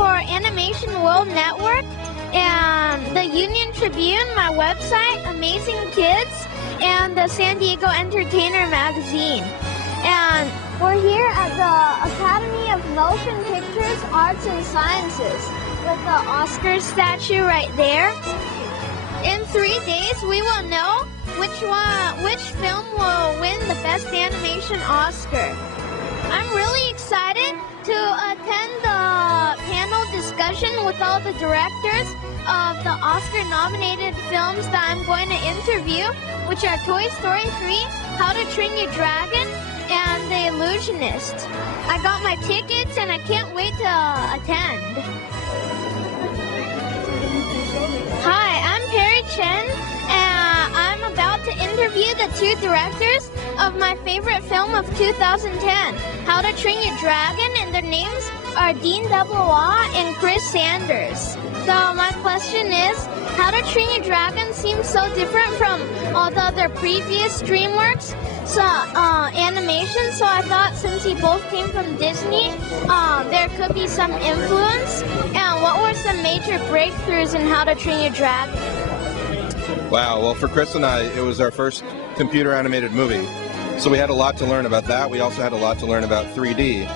for Animation World Network and the Union Tribune, my website, Amazing Kids, and the San Diego Entertainer magazine. And we're here at the Academy of Motion Pictures, Arts and Sciences with the Oscar statue right there. In 3 days, we will know which film will win the Best Animation Oscar. I'm really excited to attend the panel discussion with all the directors of the Oscar-nominated films that I'm going to interview, which are Toy Story 3, How to Train Your Dragon, and The Illusionist. I got my tickets and I can't wait to attend. Hi, I'm Perry Chen, and I'm about to interview the two directors of my favorite film of 2010, How to Train Your Dragon, and their names are Dean Dubois and Chris Sanders. So my question is, How to Train Your Dragon seems so different from all the other previous DreamWorks animations, so I thought since you both came from Disney, there could be some influence. And what were some major breakthroughs in How to Train Your Dragon? Wow, well for Chris and I, it was our first computer animated movie. So we had a lot to learn about that. We also had a lot to learn about 3D.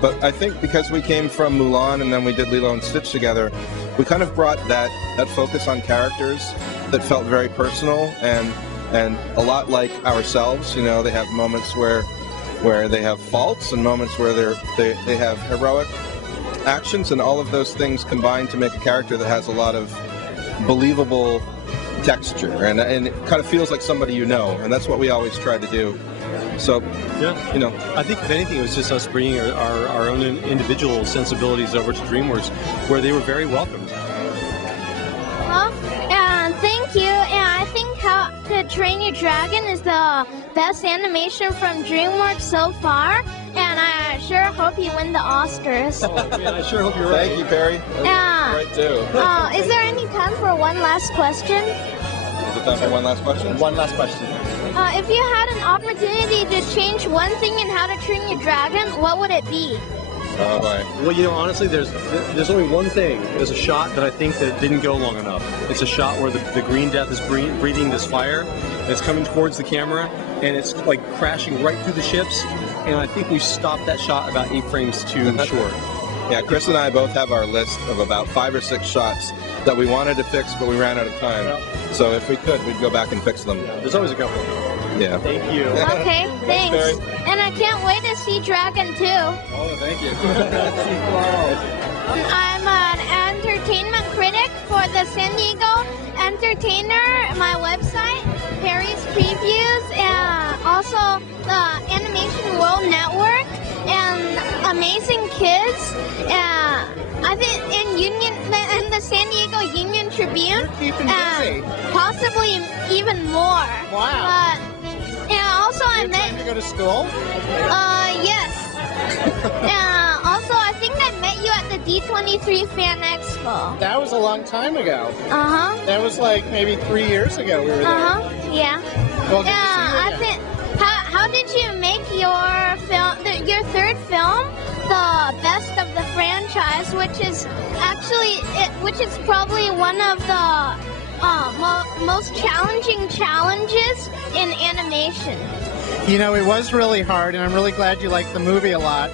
But I think because we came from Mulan and then we did Lilo and Stitch together, we kind of brought that focus on characters that felt very personal and a lot like ourselves. You know, they have moments where they have faults and moments where they have heroic actions, and all of those things combine to make a character that has a lot of believable texture, and it kind of feels like somebody you know, and that's what we always try to do. So, yeah, you know, I think if anything, it was just us bringing our own individual sensibilities over to DreamWorks, where they were very welcomed. Well, thank you. And I think How to Train Your Dragon is the best animation from DreamWorks so far, and I sure hope you win the Oscars. Oh, man, I sure hope you're right. Thank you, Perry. Yeah. Right too. Is there any time for one last question? Is it time for one last question? One last question. If you had an opportunity to change one thing in How to Train Your Dragon, what would it be? Oh, boy. Well, you know, honestly, there's only one thing. There's a shot that I think that didn't go long enough. It's a shot where the Green Death is breathing this fire, and it's coming towards the camera, and it's like crashing right through the ships, and I think we stopped that shot about 8 frames too short. Yeah, Chris and I both have our list of about 5 or 6 shots that we wanted to fix, but we ran out of time. Yeah. So if we could, we'd go back and fix them. Yeah, there's always a couple. Yeah. Thank you. Okay, thanks. And I can't wait to see Dragon 2. Oh, thank you. I'm an entertainment critic for the San Diego Entertainer, my website, Perry's Previews, and also the Animation World Network, and Amazing Kids, and I think in the San Diego Union Tribune, and possibly even more. Wow. And also I met. Time to go to school? Yes. Also, I think I met you at the D23 Fan Expo. That was a long time ago. Uh-huh. That was like maybe 3 years ago we were there. Uh-huh. Yeah. Well, good to see you again. I think. How did you make your film, your third film, the best of the franchise, which is probably one of the most challenging challenges in animation? You know, it was really hard, and I'm really glad you liked the movie a lot.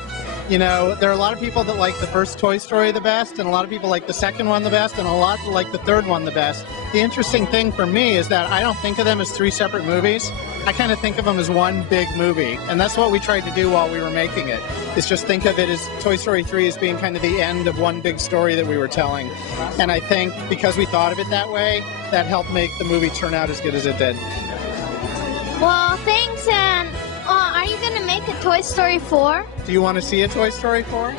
You know, there are a lot of people that like the first Toy Story the best, and a lot of people like the second one the best, and a lot like the third one the best. The interesting thing for me is that I don't think of them as 3 separate movies. I kind of think of them as one big movie, and that's what we tried to do while we were making it, is just think of it as Toy Story 3 as being kind of the end of one big story that we were telling. And I think because we thought of it that way, that helped make the movie turn out as good as it did. Well, thanks, and are you going to make a Toy Story 4? Do you want to see a Toy Story 4?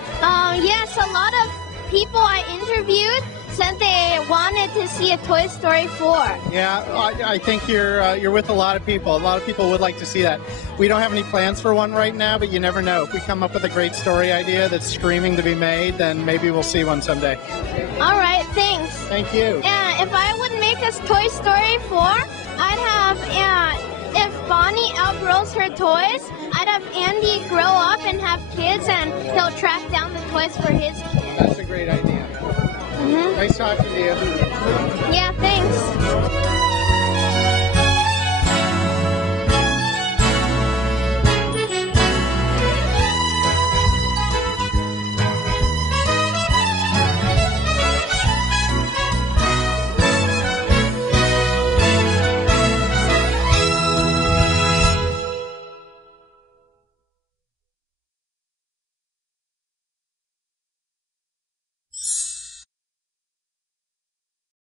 Yes, a lot of people I interviewed said they wanted to see a Toy Story 4. Yeah, I think you're with a lot of people. A lot of people would like to see that. We don't have any plans for one right now, but you never know. If we come up with a great story idea that's screaming to be made, then maybe we'll see one someday. All right, thanks. Thank you. If I would make a Toy Story 4, I'd have, if Bonnie outgrows her toys, I'd of Andy grow up and have kids, and he'll track down the toys for his kids. That's a great idea. Mm-hmm. Nice talking to you. Yeah, thanks.